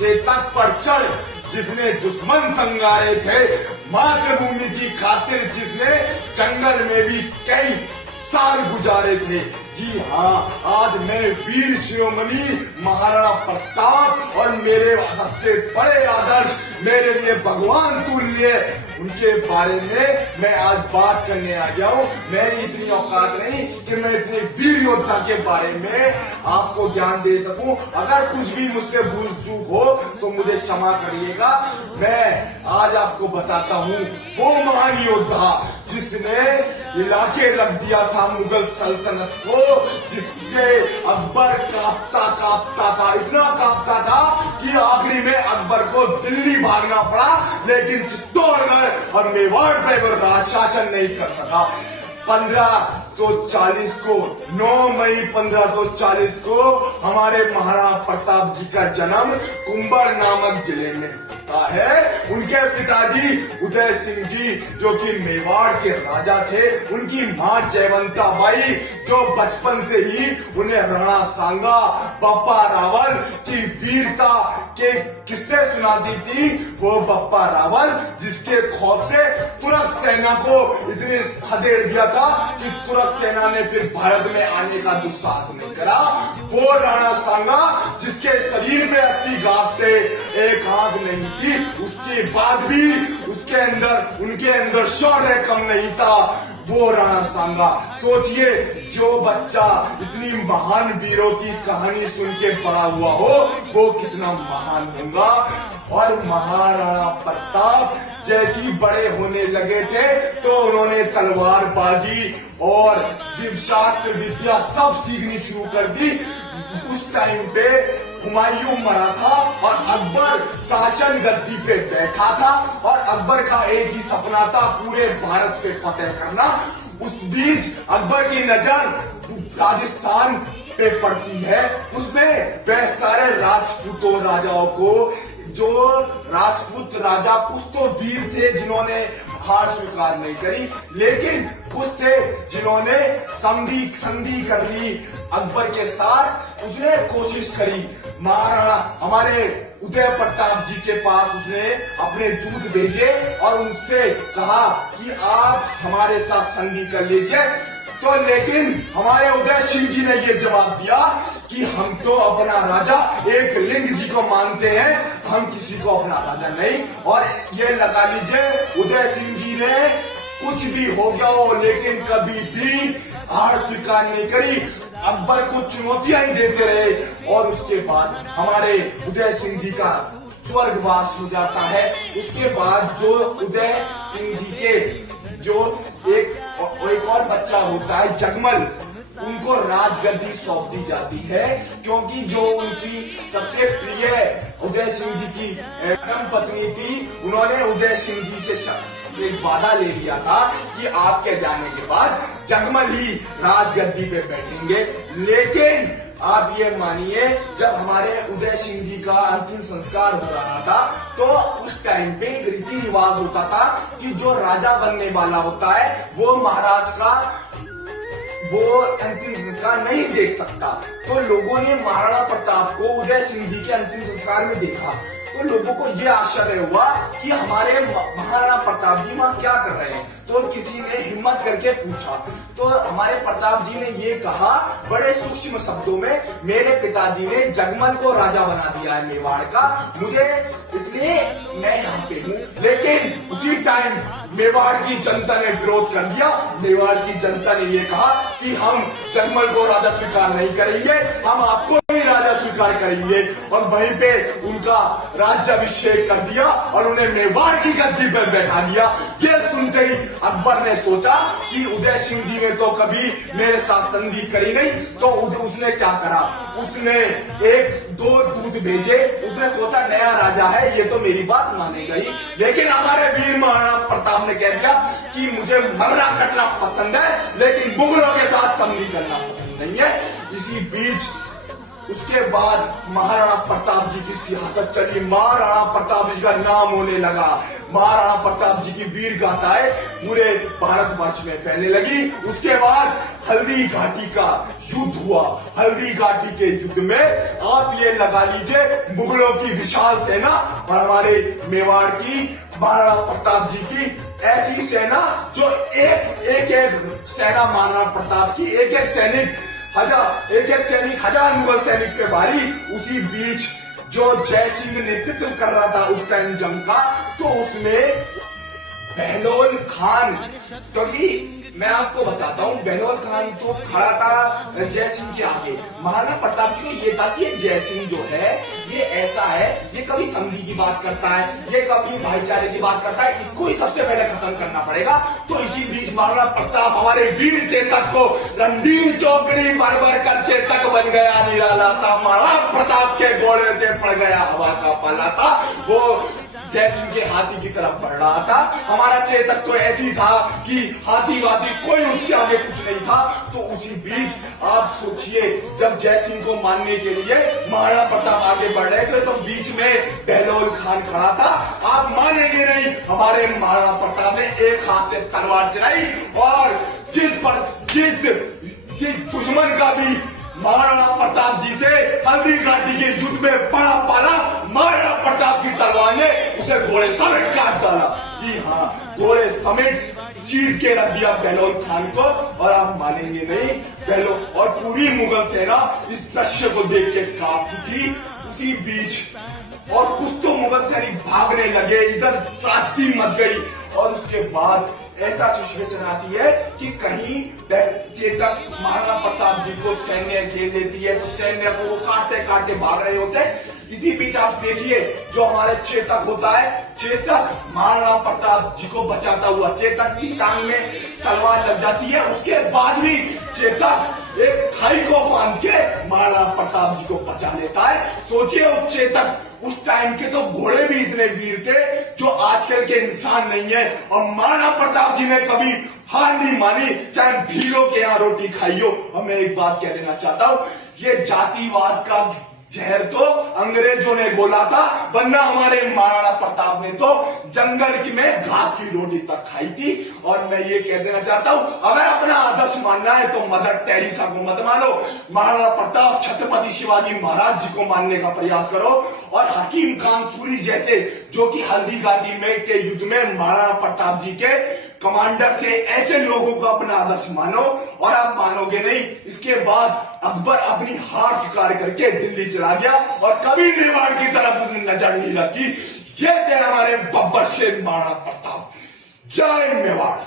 चेतक पर चढ़ जिसने दुश्मन संगारे थे, मातृभूमि की खातिर जिसने जंगल में भी कई साल गुजारे थे। जी हाँ, आज मैं वीर शिरोमणि महाराणा प्रताप और मेरे सबसे बड़े आदर्श, मेरे लिए भगवान तुल्य, उनके बारे में मैं आज बात करने आ गया हूँ। मेरी इतनी औकात नहीं कि मैं इतने वीर योद्धा के बारे में आपको ज्ञान दे सकूं। अगर कुछ भी मुझसे भूल चूक हो तो मुझे क्षमा करिएगा। मैं आज आपको बताता हूँ वो महान योद्धा जिसने इलाके रख दिया था मुगल सल्तनत को, जिसके अकबर कांपता था, इतना कांपता था कि आखिरी में अकबर को दिल्ली भागना पड़ा, लेकिन चित्तौड़गढ़ और मेवाड़ पे वो राज शासन नहीं कर सका। 1540 को 9 मई 1540 को हमारे महाराणा प्रताप जी का जन्म कुंभर नामक जिले में होता है। उनके पिताजी उदय सिंह जी जो कि मेवाड़ के राजा थे, उनकी मां जयवंता बाई जो बचपन से ही उन्हें राणा सांगा, बप्पा रावल की वीरता के किस्से सुनाती थी। वो बप्पा रावल जिसके खौफ से तुरक सेना को इतने खदेड़ दिया था कि तुरक सेना ने फिर भारत में आने का दुस्साहस नहीं करा। वो राणा सांगा जिसके शरीर में 80 घाव थे, एक आंख नहीं थी, उसके बाद भी उनके अंदर शौर्य कम नहीं था। वो राणा सांगा, सोचिए जो बच्चा इतनी महान वीरों की कहानी सुन के बड़ा हुआ हो वो कितना महान होगा। और महाराणा प्रताप जैसी बड़े होने लगे थे तो उन्होंने तलवारबाजी और दिव्यशास्त्र विद्या सब सीखनी शुरू कर दी। उस टाइम पे हुमायूं मरा था और अकबर शासन गद्दी पे बैठा था और अकबर का एक ही सपना था पूरे भारत पे फतेह करना। उस बीच अकबर की नजर राजस्थान पे पड़ती है, उसमें वह सारे राजपूतों राजाओं को, जो राजपूत राजा कुछ तो वीर थे जिन्होंने हार स्वीकार नहीं करी, लेकिन कुछ थे जिन्होंने संधि कर ली अकबर के साथ, उसने कोशिश करी। महाराणा हमारे उदय प्रताप जी के पास उसने अपने दूत भेजे और उनसे कहा कि आप हमारे साथ संधि कर लीजिए। तो लेकिन हमारे उदय सिंह जी ने ये जवाब दिया कि हम तो अपना राजा एक लिंग जी को मानते हैं, हम किसी को अपना राजा नहीं। और ये लगा लीजिए उदय सिंह जी ने कुछ भी हो गया हो लेकिन कभी भी हार स्वीकार नहीं करी, अकबर को चुनौतियां ही देते रहे। और उसके बाद हमारे उदय सिंह जी का स्वर्गवास हो जाता है। उसके बाद जो उदय सिंह जी के जो एक और बच्चा होता है जगमल, उनको राजगद्दी सौंप दी जाती है, क्योंकि जो उनकी सबसे प्रिय उदय सिंह जी की पत्नी थी, उन्होंने उदय सिंह जी से एक वादा ले लिया था कि आपके जाने के बाद जगमल ही राजगद्दी पे बैठेंगे। लेकिन आप ये मानिए जब हमारे उदय सिंह जी का अंतिम संस्कार हो रहा था तो उस टाइम पे एक रीति रिवाज होता था कि जो राजा बनने वाला होता है वो महाराज का वो अंतिम संस्कार नहीं देख सकता। तो लोगों ने महाराणा प्रताप को उदय सिंह जी के अंतिम संस्कार में देखा तो लोगों को यह आश्चर्य हुआ कि हमारे महाराणा प्रताप जी वहां क्या कर रहे हैं। तो किसी ने हिम्मत करके पूछा तो हमारे प्रताप जी ने ये कहा बड़े सूक्ष्म शब्दों में, मेरे पिताजी ने जगमल को राजा बना दिया है मेवाड़ का, मुझे इसलिए मैं यहाँ पे हूँ। लेकिन उसी टाइम मेवाड़ की जनता ने विरोध कर दिया। मेवाड़ की जनता ने ये कहा कि हम जगमल को राजा स्वीकार नहीं करेंगे, हम आपको ही राजा स्वीकार करेंगे। और वहीं पे उनका राज्याभिषेक कर दिया और उन्हें मेवाड़ की गद्दी पर बैठा दिया। ये सुनते ही अकबर ने सोचा कि उदय सिंह जी ने तो कभी मेरे साथ संधि करी नहीं, तो उसने क्या करा, उसने एक दो दूत भेजे। उसने सोचा नया राजा है ये तो मेरी बात मानेगा ही, लेकिन हमारे वीर महाराणा प्रताप ने कह दिया कि मुझे मरना कटना पसंद है लेकिन मुगलों के साथ संधि करना पसंद नहीं है। इसी बीच उसके बाद महाराणा प्रताप जी की सियासत चली, महाराणा प्रताप जी का नाम होने लगा। महाराणा प्रताप जी की वीर गाथाएं पूरे भारतवर्ष में फैलने लगी। उसके बाद हल्दी घाटी का युद्ध हुआ। हल्दी घाटी के युद्ध में आप ये लगा लीजिए, मुगलों की विशाल सेना और हमारे मेवाड़ की महाराणा प्रताप जी की ऐसी सेना, जो एक सेना महाराणा प्रताप की एक एक सैनिक हजार मुगल सैनिक पे भारी। उसी बीच जो जय सिंह नेतृत्व कर रहा था उस टाइम जंग का, तो उसमें बहलोल खान, क्योंकि मैं आपको बताता हूँ, बहलोल खान तो खड़ा था जय सिंह के आगे। महाराणा प्रताप जी को ये था कि जय सिंह जो है ये ऐसा है, ये कभी संधि की बात करता है, ये कभी भाईचारे की बात करता है, इसको ही सबसे पहले खत्म करना पड़ेगा। तो इसी बीच महाराणा प्रताप हमारे वीर चेतक को रणधीर चौकड़ी भर कर चेतक बन गया, निराला था। महाराणा प्रताप के घोड़े से पड़ गया हवा का पाला था, वो जय सिंह के हाथी की तरफ बढ़ रहा था। हमारा चेतक तो ऐसी था कि हाथी वादी कोई उसके आगे कुछ नहीं था। तो उसी बीच आप सोचिए, जब जय सिंह को मारने के लिए महाराणा प्रताप आगे बढ़ रहे थे, तो बीच में बहलोल खान खड़ा था। आप मानेंगे नहीं, हमारे महाराणा प्रताप ने एक हाथ से तलवार चलाई और जिस दुश्मन का भी महाराणा प्रताप जी से हल्दी घाटी के युद्ध में बड़ा पाला, महाराणा प्रताप की तलवार ने उसे घोड़े समेत काट डाला। जी हाँ, घोड़े समेत चीर के रख दिया बहलोल खान को। और आप मानेंगे नहीं, बहलोल और पूरी मुगल सेना इस दृश्य को देख के कांप उठी। उसी बीच और कुछ तो मुगल सैनिक भागने लगे, इधर त्रासदी मच गई। और उसके बाद ऐसा सिचुएशन आती है कि कहीं चेतक महाराणा प्रताप जी को सैन्य घेर लेती है, तो सैन्य को वो काटते काटते भाग रहे होते हैं। इसी बीच आप देखिए, जो हमारे चेतक होता है, चेतक महाराणा प्रताप जी को बचाता हुआ, चेतक की टांग में तलवार लग जाती है, उसके बाद भी चेतक एक खाई को फांद के महाराणा प्रताप जी को बचा लेता है। सोचिए, उस चेतक उस टाइम के तो घोड़े भी इतने वीर थे जो आजकल के इंसान नहीं है। और महाराणा प्रताप जी ने कभी हार नहीं मानी, चाहे भीलों के यहाँ रोटी खाई हो। और मैं एक बात कह देना चाहता हूँ, ये जातिवाद का जहर तो अंग्रेजों ने बोला था, वरना हमारे महाराणा प्रताप ने तो जंगल में घास की रोटी तक खाई थी। और मैं ये कह देना चाहता हूं, अगर अपना आदर्श मानना है तो मदर टेरेसा को मत मानो, महाराणा प्रताप छत्रपति शिवाजी महाराज जी को मानने का प्रयास करो। और हकीम खान सूरी जैसे, जो कि हल्दी घाटी में के युद्ध में महाराणा प्रताप जी के कमांडर थे, ऐसे लोगों को अपना आदर्श मानो। और आप मानोगे नहीं, इसके बाद अकबर अपनी हार स्वीकार करके दिल्ली चला गया और कभी मेवाड़ की तरफ उसने नजर नहीं रखी। ये थे हमारे बब्बर शेर महाराणा प्रताप। जय मेवाड़।